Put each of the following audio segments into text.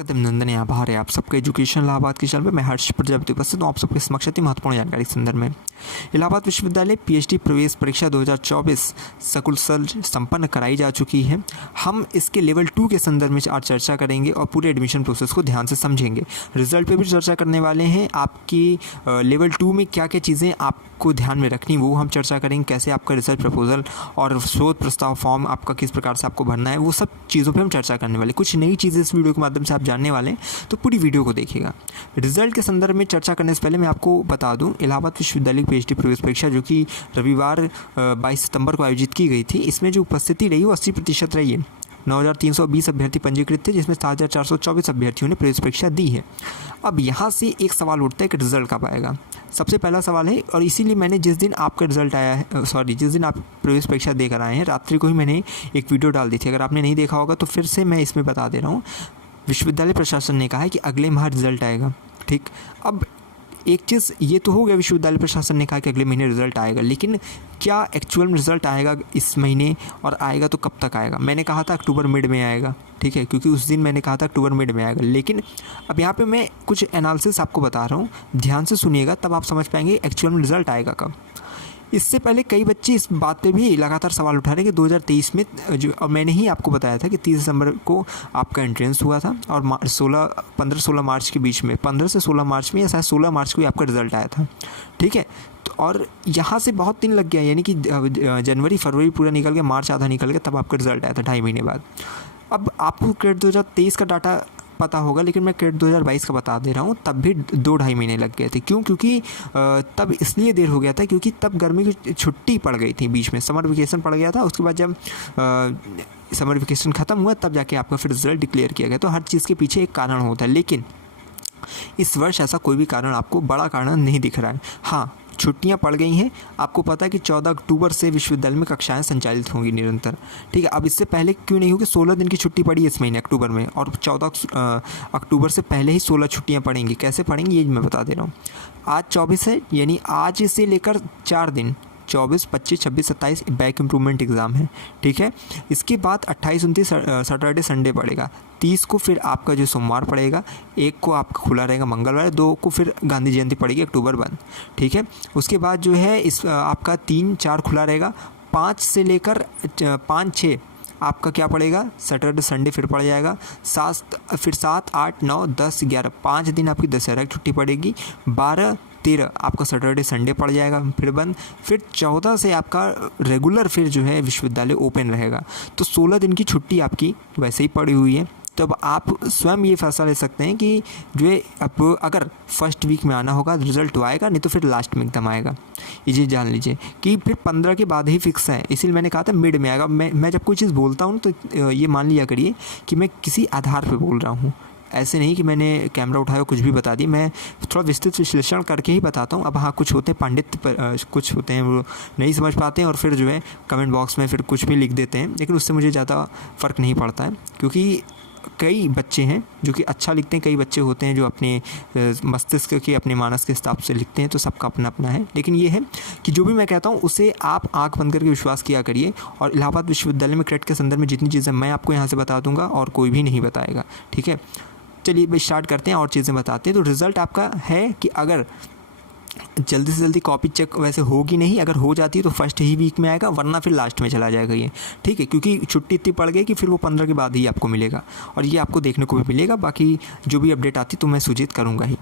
स्वागत है, अभिनंदन है, आभार है आप सबके एजुकेशन इलाहाबाद के चैनल पे। मैं हर्ष प्रजापति उपस्थित हूँ आप सबके समक्ष अति महत्वपूर्ण जानकारी के संदर्भ में। इलाहाबाद विश्वविद्यालय पीएचडी प्रवेश परीक्षा 2024 सकुशल संपन्न कराई जा चुकी है। हम इसके लेवल 2 के संदर्भ में आज चर्चा करेंगे और पूरे एडमिशन प्रोसेस को ध्यान से समझेंगे। रिजल्ट पे भी चर्चा करने वाले हैं। आपकी लेवल 2 में क्या क्या चीज़ें आपको ध्यान में रखनी वो हम चर्चा करेंगे। कैसे आपका रिसर्च प्रपोजल और शोध प्रस्ताव फॉर्म आपका किस प्रकार से आपको भरना है, वो सब चीज़ों पर हम चर्चा करने वाले। कुछ नई चीज़ें इस वीडियो के माध्यम से आप जानने वाले हैं, तो पूरी वीडियो को देखिएगा। रिजल्ट के संदर्भ में चर्चा करने से पहले मैं आपको बता दूं, इलाहाबाद विश्वविद्यालय पीएचडी प्रवेश परीक्षा जो कि रविवार 22 सितंबर को आयोजित की गई थी, इसमें जो उपस्थिति रही वो 80% रही है। 9,320 अभ्यर्थी पंजीकृत थे, जिसमें 7,424 अभ्यर्थियों ने प्रवेश परीक्षा दी है। अब यहाँ से एक सवाल उठता है कि रिजल्ट कब आएगा। सबसे पहला सवाल है, और इसीलिए मैंने जिस दिन आपका रिजल्ट आया है, जिस दिन आप प्रवेश परीक्षा देकर आए हैं, रात्रि को ही मैंने एक वीडियो डाल दी थी। अगर आपने नहीं देखा होगा तो फिर से मैं इसमें बता दे रहा हूँ। विश्वविद्यालय प्रशासन ने कहा है कि अगले माह रिजल्ट आएगा। ठीक, अब एक चीज़ ये तो हो गया, विश्वविद्यालय प्रशासन ने कहा कि अगले महीने रिजल्ट आएगा, लेकिन क्या एक्चुअल में रिजल्ट आएगा इस महीने, और आएगा तो कब तक आएगा? मैंने कहा था अक्टूबर मिड में आएगा, ठीक है, क्योंकि उस दिन मैंने कहा था अक्टूबर मिड में आएगा। लेकिन अब यहाँ पे मैं कुछ एनालिसिस आपको बता रहा हूँ, ध्यान से सुनिएगा, तब आप समझ पाएंगे एक्चुअल में रिजल्ट आएगा कब। इससे पहले कई बच्चे इस बात पे भी लगातार सवाल उठा रहे हैं कि 2023 में जो, और मैंने ही आपको बताया था कि 30 दिसंबर को आपका एंट्रेंस हुआ था और 15-16 मार्च के बीच में, 15 से 16 मार्च में या शायद 16 मार्च को ही आपका रिज़ल्ट आया था। ठीक है, तो और यहाँ से बहुत दिन लग गया, यानी कि जनवरी फरवरी पूरा निकल गया, मार्च आधा निकल गया, तब आपका रिज़ल्ट आया था 2.5 महीने बाद। अब आपको क्रेडिट 2023 का डाटा पता होगा, लेकिन मैं क्रेडिट 2022 का बता दे रहा हूँ, तब भी 2-2.5 महीने लग गए थे। क्यों? क्योंकि तब इसलिए देर हो गया था क्योंकि तब गर्मी की छुट्टी पड़ गई थी, बीच में समर वेकेशन पड़ गया था। उसके बाद जब समर वेकेशन ख़त्म हुआ तब जाके आपका फिर रिजल्ट डिक्लेयर किया गया। तो हर चीज़ के पीछे एक कारण होता है, लेकिन इस वर्ष ऐसा कोई भी कारण आपको बड़ा कारण नहीं दिख रहा है। हाँ, छुट्टियां पड़ गई हैं। आपको पता है कि 14 अक्टूबर से विश्वविद्यालय में कक्षाएं संचालित होंगी निरंतर। ठीक है, अब इससे पहले क्यों नहीं होगी? 16 दिन की छुट्टी पड़ी इस महीने अक्टूबर में, और 14 अक्टूबर से पहले ही 16 छुट्टियां पड़ेंगी। कैसे पड़ेंगी ये मैं बता दे रहा हूँ। आज 24 है, यानी आज से लेकर 4 दिन 24, 25, 26, 27 बैक इम्प्रूवमेंट एग्ज़ाम है। ठीक है, इसके बाद 28, 29 सैटरडे संडे पड़ेगा। 30 को फिर आपका जो सोमवार पड़ेगा, 1 को आपका खुला रहेगा मंगलवार, 2 को फिर गांधी जयंती पड़ेगी, अक्टूबर बंद। ठीक है, उसके बाद जो है इस आपका 3, 4 खुला रहेगा। 5 से लेकर 5, 6 आपका क्या पड़ेगा? सैटरडे संडे फिर पड़ जाएगा। 7, 8, 9, 10, 11 5 दिन आपकी दशहरा की छुट्टी पड़ेगी। 12, 13 आपका सैटरडे संडे पड़ जाएगा, फिर बंद। फिर 14 से आपका रेगुलर फिर जो है विश्वविद्यालय ओपन रहेगा। तो 16 दिन की छुट्टी आपकी वैसे ही पड़ी हुई है। तो अब आप स्वयं ये फैसला ले सकते हैं कि जो है अब अगर फर्स्ट वीक में आना होगा रिजल्ट तो आएगा, नहीं तो फिर लास्ट में एकदम आएगा। ये चीज़ जान लीजिए कि फिर 15 के बाद ही फिक्स है, इसीलिए मैंने कहा था मिड में आएगा। मैं जब कोई चीज़ बोलता हूँ तो ये मान लिया करिए कि मैं किसी आधार पर बोल रहा हूँ, ऐसे नहीं कि मैंने कैमरा उठाया कुछ भी बता दी। मैं थोड़ा विस्तृत विश्लेषण करके ही बताता हूँ। अब हाँ, कुछ होते हैं पंडित, कुछ होते हैं वो नहीं समझ पाते हैं और फिर जो है कमेंट बॉक्स में फिर कुछ भी लिख देते हैं, लेकिन उससे मुझे ज़्यादा फ़र्क नहीं पड़ता है, क्योंकि कई बच्चे हैं जो कि अच्छा लिखते हैं, कई बच्चे होते हैं जो अपने मस्तिष्क के, अपने मानस के हिसाब से लिखते हैं। तो सबका अपना अपना है, लेकिन ये है कि जो भी मैं कहता हूँ उसे आप आंख बंद करके विश्वास किया करिए। और इलाहाबाद विश्वविद्यालय में क्रेडिट के संदर्भ में जितनी चीज़ें मैं आपको यहाँ से बता दूँगा और कोई भी नहीं बताएगा। ठीक है, चलिए भाई स्टार्ट करते हैं और चीज़ें बताते हैं। तो रिज़ल्ट आपका है कि अगर जल्दी से जल्दी कॉपी चेक वैसे होगी नहीं, अगर हो जाती है तो फर्स्ट ही वीक में आएगा, वरना फिर लास्ट में चला जाएगा ये। ठीक है, क्योंकि छुट्टी इतनी पड़ गई कि फिर वो 15 के बाद ही आपको मिलेगा, और ये आपको देखने को भी मिलेगा। बाकी जो भी अपडेट आती तो मैं सूचित करूँगा ही।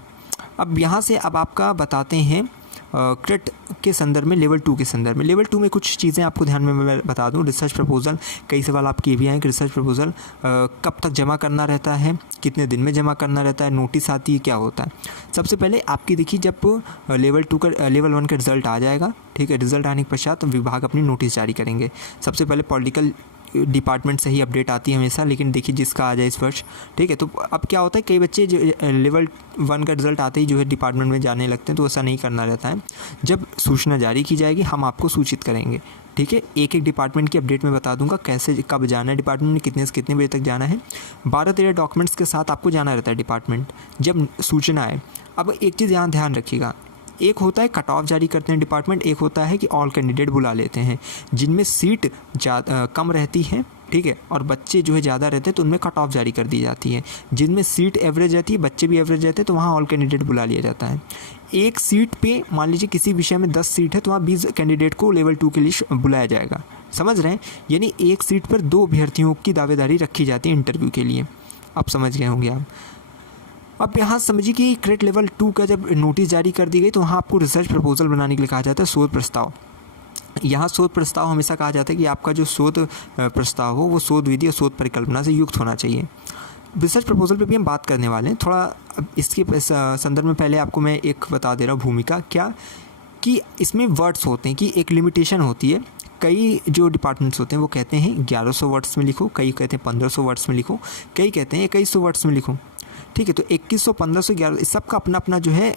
अब यहाँ से अब आपका बताते हैं क्रेडिट के संदर्भ में, लेवल 2 के संदर्भ में। लेवल 2 में कुछ चीज़ें आपको ध्यान में मैं बता दूं। रिसर्च प्रपोजल, कई सवाल आपके भी आए कि रिसर्च प्रपोजल कब तक जमा करना रहता है, कितने दिन में जमा करना रहता है, नोटिस आती है, क्या होता है। सबसे पहले आपकी देखिए, जब लेवल 1 का रिजल्ट आ जाएगा, ठीक है, रिजल्ट आने के पश्चात विभाग अपनी नोटिस जारी करेंगे। सबसे पहले पॉलिटिकल डिपार्टमेंट से ही अपडेट आती है हमेशा, लेकिन देखिए जिसका आ जाए इस वर्ष। ठीक है, तो अब क्या होता है, कई बच्चे जो लेवल 1 का रिजल्ट आते ही जो है डिपार्टमेंट में जाने लगते हैं, तो ऐसा नहीं करना रहता है। जब सूचना जारी की जाएगी हम आपको सूचित करेंगे। ठीक है, एक एक डिपार्टमेंट की अपडेट में बता दूंगा कैसे कब जाना है, डिपार्टमेंट में कितने से कितने बजे तक जाना है। 12-13 डॉक्यूमेंट्स के साथ आपको जाना रहता है डिपार्टमेंट जब सूचना आए। अब एक चीज़ यहाँ ध्यान रखिएगा, एक होता है कट ऑफ जारी करते हैं डिपार्टमेंट, एक होता है कि ऑल कैंडिडेट बुला लेते हैं, जिनमें सीट कम रहती है ठीक है। और बच्चे जो है ज़्यादा रहते हैं तो उनमें कट ऑफ जारी कर दी जाती है। जिनमें सीट एवरेज रहती है, बच्चे भी एवरेज रहते हैं, तो वहाँ ऑल कैंडिडेट बुला लिया जाता है। एक सीट पे मान लीजिए किसी विषय में 10 सीट है तो वहाँ 20 कैंडिडेट को लेवल 2 के लिए बुलाया जाएगा। समझ रहे हैं? यानी एक सीट पर 2 अभ्यर्थियों की दावेदारी रखी जाती है इंटरव्यू के लिए। अब समझ गए होंगे आप। अब यहाँ समझिए कि क्रेट लेवल 2 का जब नोटिस जारी कर दी गई तो वहाँ आपको रिसर्च प्रपोजल बनाने के लिए कहा जाता है, शोध प्रस्ताव। यहाँ शोध प्रस्ताव हमेशा कहा जाता है कि आपका जो शोध प्रस्ताव हो वो शोध विधि और शोध परिकल्पना से युक्त होना चाहिए। रिसर्च प्रपोजल पे भी हम बात करने वाले हैं थोड़ा। अब इसके संदर्भ में पहले आपको मैं एक बता दे रहा हूँ भूमिका क्या, कि इसमें वर्ड्स होते हैं कि एक लिमिटेशन होती है। कई जो डिपार्टमेंट्स होते हैं वो कहते हैं 1100 वर्ड्स में लिखो, कई कहते हैं 1500 वर्ड्स में लिखो, कई कहते हैं 2100 वर्ड्स में लिखो। ठीक है, तो 2100, 1500, 1100 सबका अपना अपना जो है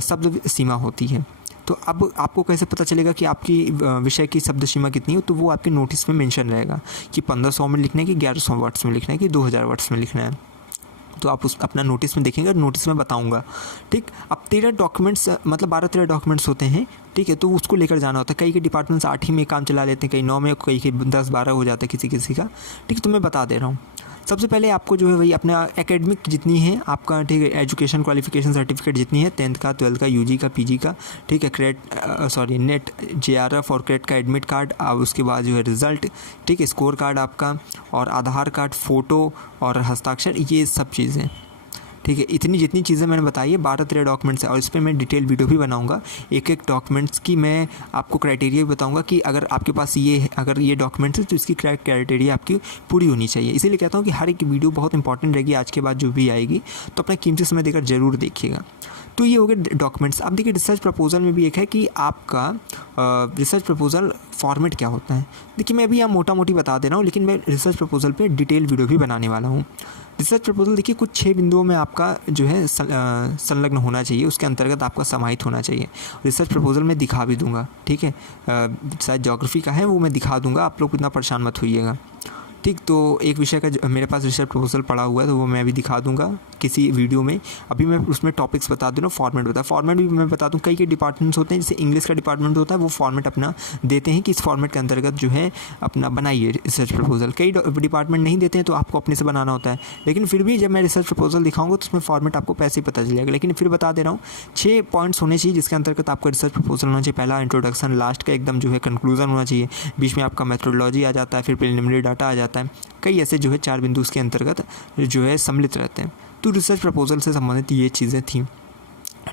शब्द सीमा होती है। तो अब आपको कैसे पता चलेगा कि आपकी विषय की शब्द सीमा कितनी हो? तो वो आपके नोटिस में मेंशन रहेगा कि 1500 में लिखना है कि 1100 वर्ड्स में लिखना है कि 2000 वर्ड्स में लिखना है। तो आप उस अपना नोटिस में देखेंगे, नोटिस में बताऊंगा। ठीक, अब 13 डॉक्यूमेंट्स मतलब 12-13 डॉक्यूमेंट्स होते हैं। ठीक है, तो उसको लेकर जाना होता है। कई के डिपार्टमेंट्स 8 ही में काम चला लेते हैं, कई 9 में, कई के 10-12 हो जाता है किसी किसी का। ठीक, तो मैं बता दे रहा हूँ। सबसे पहले आपको जो है वही अपना एकेडमिक जितनी है आपका, ठीक है, एजुकेशन क्वालिफिकेशन सर्टिफिकेट जितनी है 10th का, 12th का, यूजी का, पीजी का, ठीक है, नेट, जेआरएफ और क्रेट का एडमिट कार्ड, अब उसके बाद जो है रिज़ल्ट, ठीक है, स्कोर कार्ड आपका, और आधार कार्ड, फ़ोटो और हस्ताक्षर, ये सब चीज़ें। ठीक है, इतनी जितनी चीज़ें मैंने बताई है 12-13 डॉक्यूमेंट्स है, और इस पर मैं डिटेल वीडियो भी बनाऊंगा। एक एक डॉक्यूमेंट्स की मैं आपको क्राइटेरिया भी बताऊंगा कि अगर आपके पास ये है, अगर ये डॉक्यूमेंट्स है तो इसकी क्राइटेरिया आपकी पूरी होनी चाहिए। इसीलिए कहता हूँ कि हर एक वीडियो बहुत इंपॉर्टेंट रहेगी आज के बाद जो भी आएगी, तो अपना कीमती समय देकर ज़रूर देखिएगा। तो ये हो गए डॉक्यूमेंट्स। अब देखिए रिसर्च प्रपोजल में भी एक है कि आपका रिसर्च प्रपोजल फॉर्मेट क्या होता है। देखिए मैं अभी यहाँ मोटा मोटी बता दे रहा हूँ, लेकिन मैं रिसर्च प्रपोजल पे डिटेल वीडियो भी बनाने वाला हूँ। रिसर्च प्रपोजल देखिए कुछ 6 बिंदुओं में आपका जो है संलग्न होना चाहिए, उसके अंतर्गत आपका समाहित होना चाहिए। रिसर्च प्रपोजल में दिखा भी दूंगा, ठीक है, शायद ज्योग्राफी का है वो मैं दिखा दूंगा, आप लोग इतना परेशान मत होइएगा। ठीक, तो एक विषय का मेरे पास रिसर्च प्रपोजल पड़ा हुआ है तो वो मैं भी दिखा दूंगा किसी वीडियो में। अभी मैं उसमें टॉपिक्स बता दूँ ना, फॉर्मेट भी मैं बता दूँ। कई के डिपार्टमेंट्स होते हैं, जैसे इंग्लिश का डिपार्टमेंट होता है, वो फॉर्मेट अपना देते हैं कि इस फॉर्मेट के अंतर्गत जो है अपना बनाइए रिसर्च प्रपोजल। कई डिपार्टमेंट नहीं देते हैं तो आपको अपने से बनाना होता है, लेकिन फिर भी जब मैं रिसर्च प्रपोजल दिखाऊंगा तो उसमें फॉर्मेट आपको पैसे ही पता चल जाएगा। लेकिन फिर बता दे रहा हूँ 6 पॉइंट्स होने चाहिए जिसके अंतर्गत आपका रिसर्च प्रपोजल होना चाहिए। पहला इंट्रोडक्शन, लास्ट का एकदम जो है कंक्लूजन होना चाहिए, बीच में आपका मेथोडोलॉजी आ जाता है, फिर प्रिलिमिनरी डाटा आ जाता है। कई ऐसे जो है 4 बिंदु उसके अंतर्गत जो है सम्मिलित रहते हैं। तो रिसर्च प्रपोजल से संबंधित ये चीज़ें थी।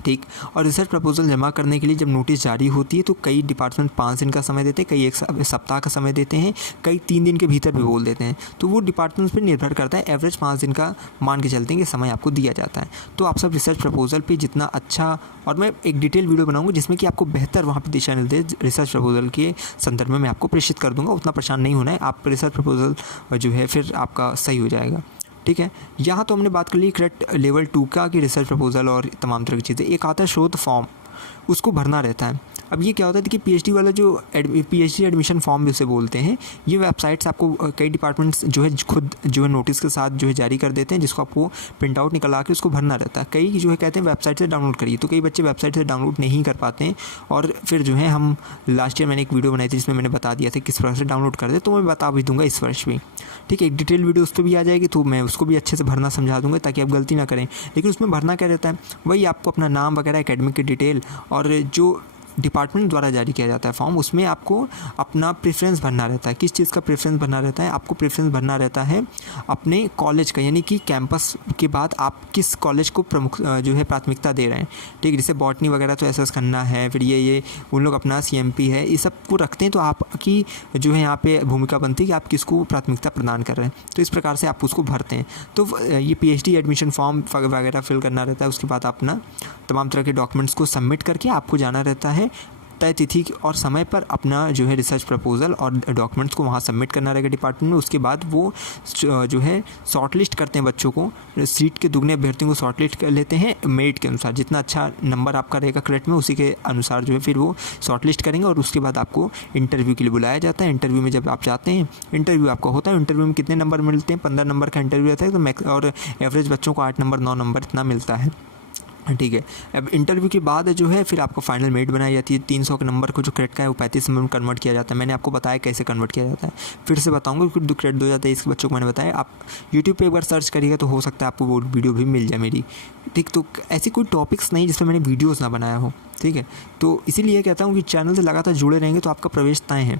ठीक, और रिसर्च प्रपोजल जमा करने के लिए जब नोटिस जारी होती है तो कई डिपार्टमेंट 5 दिन का समय देते हैं, कई 1 सप्ताह का समय देते हैं, कई 3 दिन के भीतर भी बोल देते हैं। तो वो डिपार्टमेंट्स पर निर्भर करता है। एवरेज 5 दिन का मान के चलते हैं कि समय आपको दिया जाता है। तो आप सब रिसर्च प्रपोजल पे जितना अच्छा, और मैं एक डिटेल वीडियो बनाऊंगा जिसमें कि आपको बेहतर वहाँ पे दिशा निर्देश रिसर्च प्रपोजल के संदर्भ में मैं आपको प्रेषित कर दूँगा। उतना परेशान नहीं होना है, आप रिसर्च प्रपोजल जो है फिर आपका सही हो जाएगा। ठीक है, यहाँ तो हमने बात कर ली क्रेट लेवल 2 का कि रिसर्च प्रपोजल और तमाम तरह की चीज़ें। एक आता है शोध फॉर्म, उसको भरना रहता है। अब ये क्या होता है कि पीएचडी वाला जो पीएचडी एडमिशन फॉर्म भी उसे बोलते हैं, ये वेबसाइट्स आपको कई डिपार्टमेंट्स जो है खुद जो है नोटिस के साथ जो है जारी कर देते हैं, जिसको आपको प्रिंट आउट निकला के उसको भरना रहता है। कई जो है कहते हैं वेबसाइट से डाउनलोड करिए, तो कई बच्चे वेबसाइट से डाउनलोड नहीं कर पाते हैं, और फिर जो है हम लास्ट ईयर मैंने एक वीडियो बनाई थी जिसमें मैंने बता दिया था किस प्रकार से डाउनलोड कर दे, तो मैं बता भी दूंगा इस वर्ष भी। ठीक है, एक डिटेल वीडियो उस पर भी आ जाएगी, तो मैं उसको भी अच्छे से भरना समझा दूंगा ताकि आप गलती ना करें। लेकिन उसमें भरना क्या रहता है, वही आपको अपना नाम वगैरह, एकेडमिक की डिटेल, और जो डिपार्टमेंट द्वारा जारी किया जाता है फॉर्म, उसमें आपको अपना प्रेफरेंस भरना रहता है। किस चीज़ का प्रेफरेंस भरना रहता है? आपको प्रेफरेंस भरना रहता है अपने कॉलेज का, यानी कि कैंपस के बाद आप किस कॉलेज को प्रमुख जो है प्राथमिकता दे रहे हैं। ठीक है, जैसे बॉटनी वगैरह तो एसएस खन्ना है, फिर ये उन लोग अपना सीएमपी है, ये सब को रखते हैं। तो आपकी जो है यहाँ पे भूमिका बनती है कि आप किसको प्राथमिकता प्रदान कर रहे हैं, तो इस प्रकार से आप उसको भरते हैं। तो ये पीएचडी एडमिशन फॉर्म वगैरह फिल करना रहता है। उसके बाद अपना तमाम तरह के डॉक्यूमेंट्स को सबमिट करके आपको जाना रहता है तय तिथि और समय पर अपना जो है रिसर्च प्रपोजल और डॉक्यूमेंट्स को वहाँ सबमिट करना रहेगा डिपार्टमेंट में। उसके बाद वो जो है शॉर्टलिस्ट करते हैं बच्चों को, सीट के दुगने अभ्यर्थियों को शॉर्टलिस्ट कर लेते हैं मेरिट के अनुसार। जितना अच्छा नंबर आपका रहेगा क्रेट में, उसी के अनुसार जो है फिर वो शॉर्टलिस्ट करेंगे, और उसके बाद आपको इंटरव्यू के लिए बुलाया जाता है। इंटरव्यू में जब आप जाते हैं, इंटरव्यू आपका होता है, इंटरव्यू में कितने नंबर मिलते हैं? 15 नंबर का इंटरव्यू रहता है, तो और एवरेज बच्चों को 8 नंबर 9 नंबर इतना मिलता है। ठीक है। अब इंटरव्यू के बाद जो है फिर आपको फाइनल मेरिट बनाई जाती है। 300 के नंबर को जो क्रेडिट का है वो 35 नंबर में कन्वर्ट किया जाता है। मैंने आपको बताया कैसे कन्वर्ट किया जाता है, फिर से बताऊंगा क्योंकि दो क्रेडिट हो जाता है इसके बच्चों को मैंने बताया। आप यूट्यूब पे एक बार सर्च करिएगा तो हो सकता है आपको वो वीडियो भी मिल जाए मेरी, ठीक। तो ऐसी कोई टॉपिक्स नहीं जिस पर मैंने वीडियोज़ ना बनाया हो, ठीक है। तो इसीलिए कहता हूँ कि चैनल से लगातार जुड़े रहेंगे तो आपका प्रवेश तय है,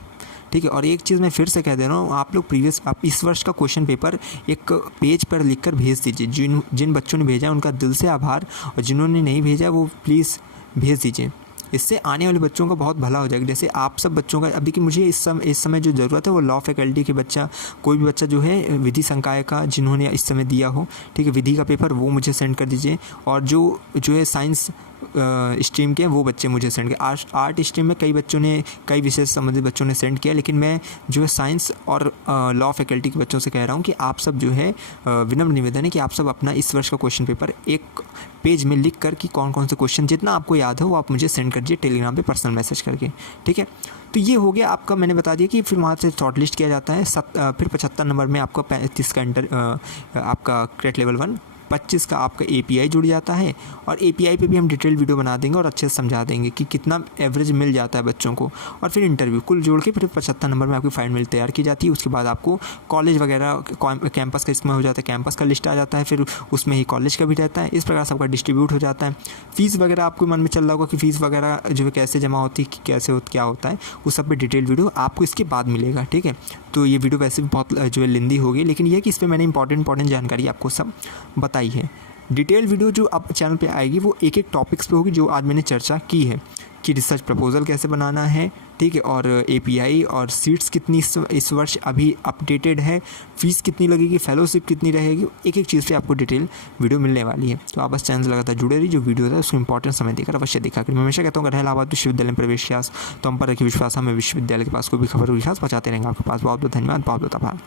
ठीक है। और एक चीज़ मैं फिर से कह दे रहा हूँ, आप लोग आप इस वर्ष का क्वेश्चन पेपर एक पेज पर लिखकर भेज दीजिए। जिन बच्चों ने भेजा है उनका दिल से आभार, और जिन्होंने नहीं भेजा वो प्लीज़ भेज दीजिए। इससे आने वाले बच्चों का बहुत भला हो जाएगा। जैसे आप सब बच्चों का, अब देखिए मुझे इस समय जो ज़रूरत है वो लॉ फैकल्टी के बच्चा, कोई भी बच्चा जो है विधि संकाय का जिन्होंने इस समय दिया हो, ठीक है, विधि का पेपर, वो मुझे सेंड कर दीजिए। और जो है साइंस स्ट्रीम के वो बच्चे मुझे सेंड किया। आर्ट स्ट्रीम में कई बच्चों ने, कई विषय से संबंधित बच्चों ने सेंड किया, लेकिन मैं जो है साइंस और लॉ फैकल्टी के बच्चों से कह रहा हूँ कि आप सब जो है विनम्र निवेदन है कि आप सब अपना इस वर्ष का क्वेश्चन पेपर एक पेज में लिख कर कि कौन कौन से क्वेश्चन जितना आपको याद हो वो आप मुझे सेंड कर दीजिए टेलीग्राम पे पर्सनल मैसेज करके, ठीक है। तो ये हो गया आपका, मैंने बता दिया कि फिर वहाँ से शॉर्ट लिस्ट किया जाता है। फिर 75 नंबर में आपका 35 का आपका क्रेडिट लेवल 1, 25 का आपका API जुड़ जाता है। और API पे भी हम डिटेल वीडियो बना देंगे और अच्छे से समझा देंगे कि कितना एवरेज मिल जाता है बच्चों को। और फिर इंटरव्यू कुल जोड़ के फिर 75 नंबर में आपकी फाइनल मेल तैयार की जाती है। उसके बाद आपको कॉलेज वगैरह कैंपस का इसमें हो जाता है, कैंपस का लिस्ट आ जाता है, फिर उसमें ही कॉलेज का भी रहता है। इस प्रकार से आपका डिस्ट्रीब्यूट हो जाता है। फ़ीस वगैरह आपको मन में चल रहा होगा कि फ़ीस वगैरह जो है कैसे जमा होती है, कैसे क्या होता है, उस सब पे डिटेल वीडियो आपको इसके बाद मिलेगा, ठीक है। तो ये वीडियो वैसे भी बहुत जो है लेंदी होगी, लेकिन ये है कि इस पर मैंने इंपॉर्टेंट जानकारी आपको सब बताई है। डिटेल वीडियो जो आप चैनल पे आएगी वो एक एक टॉपिक्स पे होगी जो आज मैंने चर्चा की है, कि रिसर्च प्रपोजल कैसे बनाना है, ठीक है, और API और सीट्स कितनी इस वर्ष अभी अपडेटेड है, फीस कितनी लगेगी, फेलोशिप कितनी रहेगी, एक एक चीज़ पे आपको डिटेल वीडियो मिलने वाली है। तो आप बस चैनल से लगातार जुड़े रहिए, जो वीडियो है उसको इंपॉर्टेंट समय देकर अवश्य देखा करें। मैं हमेशा कहता हूँ अगर इलाहाबाद विश्वविद्यालय में प्रवेश किया तो हम पर रखिए विश्वास, हमें विश्वविद्यालय के पास कोई भी खबर विश्वास पहुँचाते रहेंगे आपके पास। बहुत बहुत धन्यवाद, बहुत बहुत आभार।